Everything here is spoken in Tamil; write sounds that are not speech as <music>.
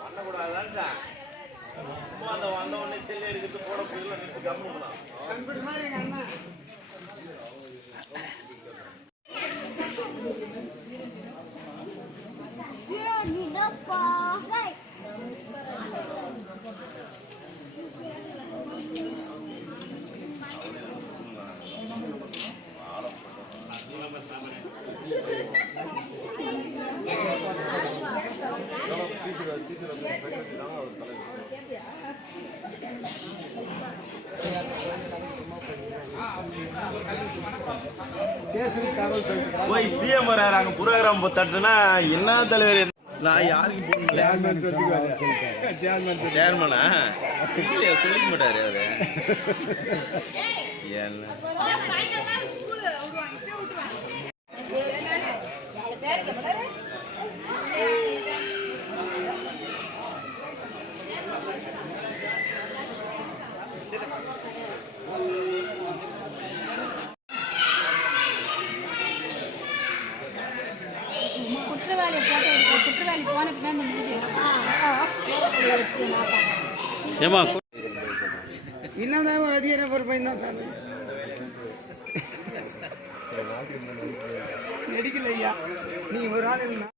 பண்ணக்கூடாதான்டா சும்மா அந்த வந்த உடனே செல்லு எடுக்கிறது போட போய் சிஎம் வராரு அங்க புரோகிராம் தட்டுனா என்ன தலைவர் நான் யாருக்கு போன் சேர்மனா சொல்லிக்க மாட்டாரு அவரு. <laughs> என்ன? குற்றவாளி போட்டோ குற்றவாளி போன பின்னாடி ஏமா இன்னும் ஒரு அதிகார தான் சார். நடிக்கல ஐயா. நீ ஒரு ஆள் இருந்தா?